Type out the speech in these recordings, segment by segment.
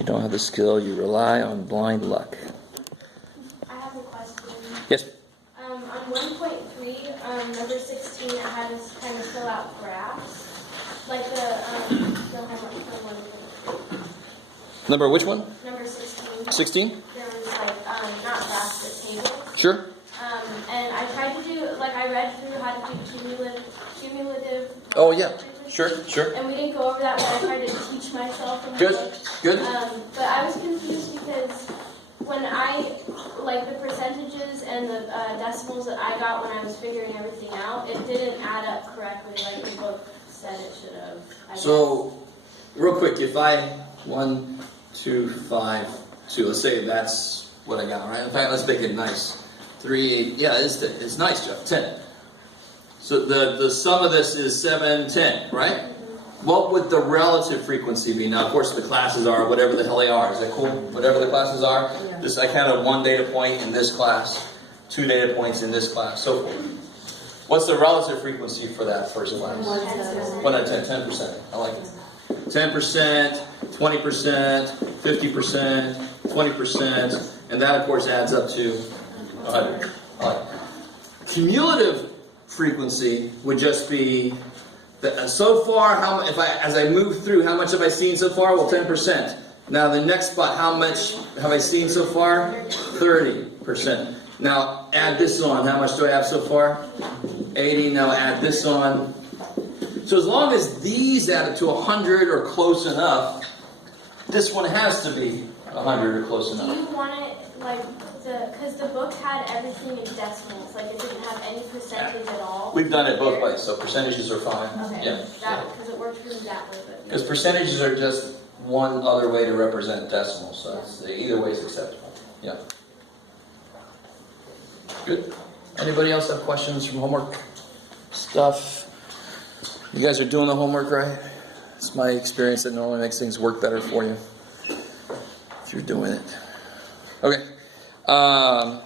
you don't have the skill, you rely on blind luck. I have a question. Yes? On 1.3, number 16, it had us kind of fill out graphs. Like the homework for 1.3. Number which one? Number 16. 16? There was like, not graphs, but tables. Sure. And I tried to do, like I read through how to do cumulative. Oh, yeah. Sure. And we didn't go over that, but I tried to teach myself. Good. But I was confused because when like the percentages and the decimals that I got when I was figuring everything out, it didn't add up correctly like the book said it should have. So, real quick, if I 1, 2, 5, 2, let's say that's what I got, right? In fact, let's make it nice. 3, 8, yeah, it's nice, Jeff. 10. So the sum of this is 7, 10, right? What would the relative frequency be? Now, of course, the classes are whatever the hell they are. Is that cool? Whatever the classes are. Yeah. This I counted 1 data point in this class, 2 data points in this class, so forth. What's the relative frequency for that first class? 1 out of 10, 10%. I like it. 10%, 20%, 50%, 20%, and that, of course, adds up to 100. I like it. Cumulative frequency would just be so far. As I move through, how much have I seen so far? Well, 10%. Now the next spot, how much have I seen so far? 30%. Now add this on. How much do I have so far? 80. Now add this on. So as long as these add up to 100 or close enough, this one has to be 100 or close enough. Do you want it like because the book had everything in decimals, like it didn't have any percentage at all? We've done it both ways, so percentages are fine. Okay. Yeah. Because it worked for me that way, but. Because percentages are just one other way to represent decimals, so either way is acceptable. Yeah. Good. Anybody else have questions from homework stuff? You guys are doing the homework right? It's my experience that normally makes things work better for you if you're doing it. Okay. I'm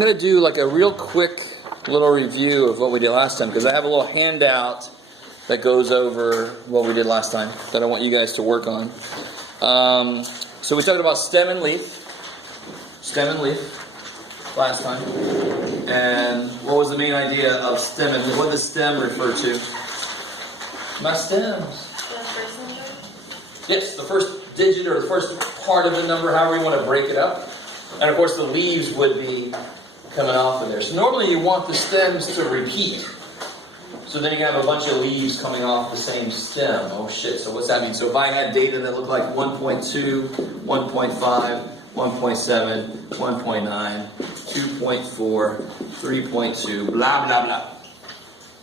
going to do like a real quick little review of what we did last time because I have a little handout that goes over what we did last time that I want you guys to work on. So we talked about stem and leaf last time. And what was the main idea of stem and leaf? What does stem refer to? My stems. The first number? Yes, the first digit or the first part of the number, however you want to break it up. And of course the leaves would be coming off of there. So normally you want the stems to repeat. So then you have a bunch of leaves coming off the same stem. Oh shit, so what's that mean? So if I had data that looked like 1.2, 1.5, 1.7, 1.9, 2.4, 3.2, blah, blah, blah.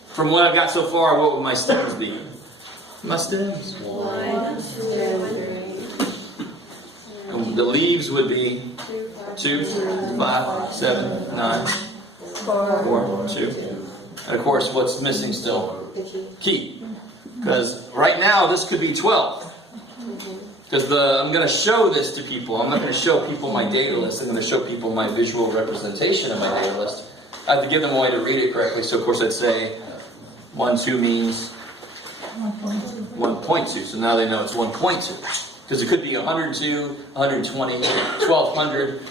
From what I've got so far, what would my stems be? My stems. 1, 2, 3. And the leaves would be 2, 5, 7, 9, 4, 2. And of course, what's missing still? Key. Because right now, this could be 12. Because I'm going to show this to people. I'm not going to show people my data list. I'm going to show people my visual representation of my data list. I have to give them a way to read it correctly. So of course I'd say 1, 2 means 1.2. So now they know it's 1.2. Because it could be 102, 120, 1200,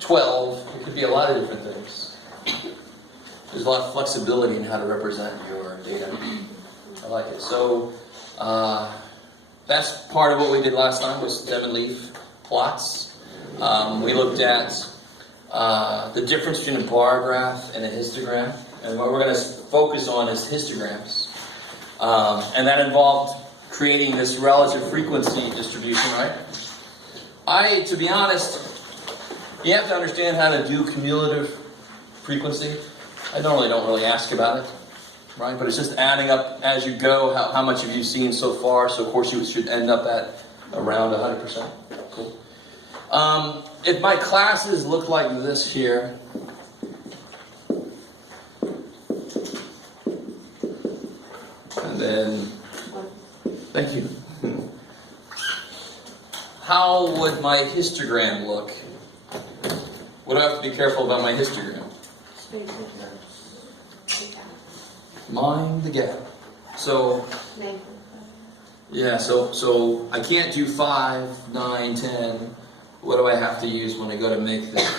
12. It could be a lot of different things. There's a lot of flexibility in how to represent your data. I like it. So that's part of what we did last time was stem and leaf plots. We looked at the difference between a bar graph and a histogram. And what we're going to focus on is histograms. And that involved creating this relative frequency distribution, right? To be honest, you have to understand how to do cumulative frequency. I normally don't really ask about it, right? But it's just adding up as you go, how much have you seen so far. So of course you should end up at around 100%. Cool. If my classes look like this here, and then, thank you. How would my histogram look? What do I have to be careful about my histogram? Mind the gap. So, Yeah, so I can't do 5, 9, 10. What do I have to use when I go to make this?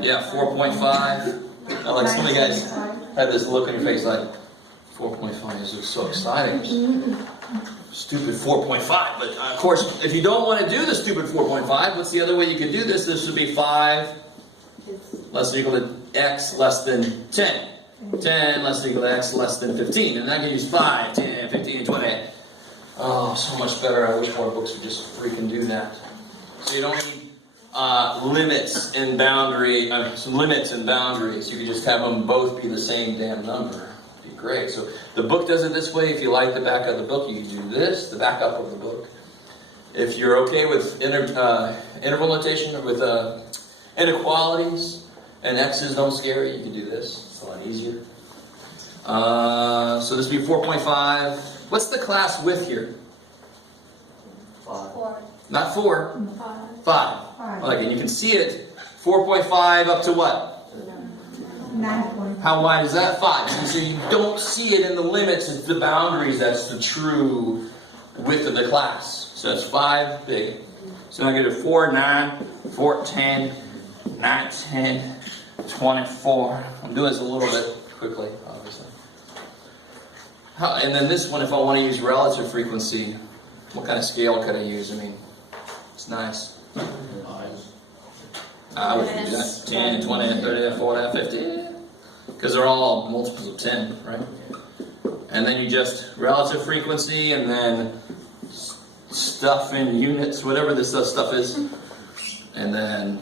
Yeah, 4.5. Like some of you guys had this look on your face like, 4.5 is so exciting. Stupid 4.5. But of course, if you don't want to do the stupid 4.5, what's the other way you could do this? This would be 5 less than or equal to x less than 10. 10 less than or equal to x less than 15. And I can use 5, 10, 15, 20. Oh, so much better. I wish more books would just freaking do that. So you don't need limits and limits and boundaries. You could just have them both be the same damn number. It'd be great. So the book does it this way. If you like the back of the book, you can do this, the backup of the book. If you're okay with interval notation or with inequalities and x's don't scare you, you can do this. It's a lot easier. So this would be 4.5. What's the class width here? 5. 4. Not 4. 5. 5. Like, and you can see it. 4.5 up to what? 9. How wide is that? 5. So you don't see it in the limits. It's the boundaries. That's the true width of the class. So that's 5 big. So I get a 4, 9, 4, 10, 9, 10, 24. I'm doing this a little bit quickly, obviously. And then this one, if I want to use relative frequency, what kind of scale could I use? I mean, it's nice. I would do that. 10, 20, 30, 40, 50. Because they're all multiples of 10, right? And then you just relative frequency and then stuff in units, whatever this stuff is. And then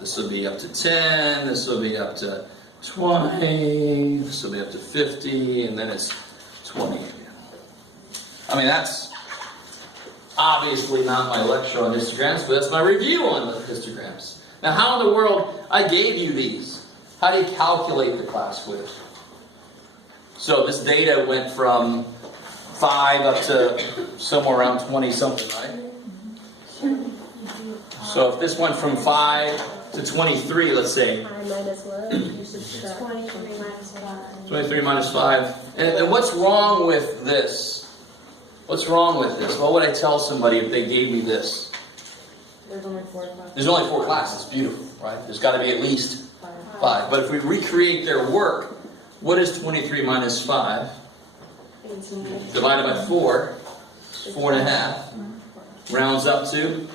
this will be up to 10, this will be up to 20, this will be up to 50, and then it's 20 again. I mean, that's obviously not my lecture on histograms, but that's my review on the histograms. Now, how in the world, I gave you these. How do you calculate the class width? So this data went from 5 up to somewhere around 20 something, right? So if this went from 5 to 23, let's say. Minus what? 23 minus 5. 23 minus 5. And what's wrong with this? What's wrong with this? What would I tell somebody if they gave me this? There's only 4 classes. There's only 4 classes. Beautiful, right? There's got to be at least 5. But if we recreate their work, what is 23 minus 5? 18. Divided by 4, 4.5. Rounds up to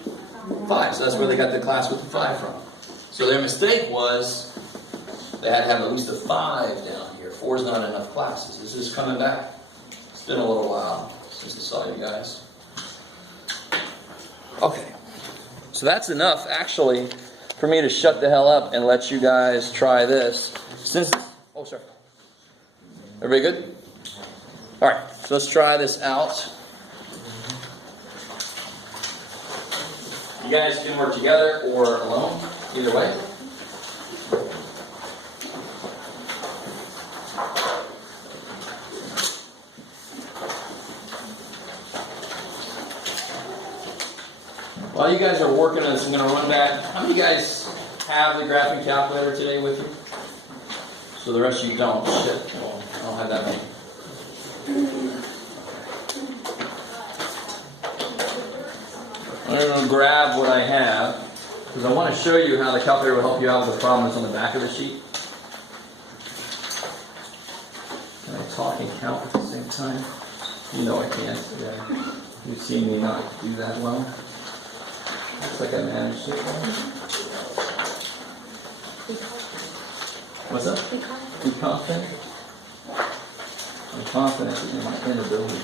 5. So that's where they got the class with the 5 from. So their mistake was they had to have at least a 5 down here. 4 is not enough classes. This is coming back. It's been a little while since I saw you guys. Okay. So that's enough, actually, for me to shut the hell up and let you guys try this. Oh, sorry. Everybody good? All right. So let's try this out. You guys can work together or alone, either way. While you guys are working on this, I'm going to run back. How many of you guys have the graphing calculator today with you? So the rest of you don't. Shit. Well, I don't have that many. I'm going to grab what I have, because I want to show you how the calculator will help you out with the problem that's on the back of the sheet. Can I talk and count at the same time? You know I can't. Yeah. You've seen me not do that well. Looks like I managed it. What's up? Be confident? I'm confident in my inability.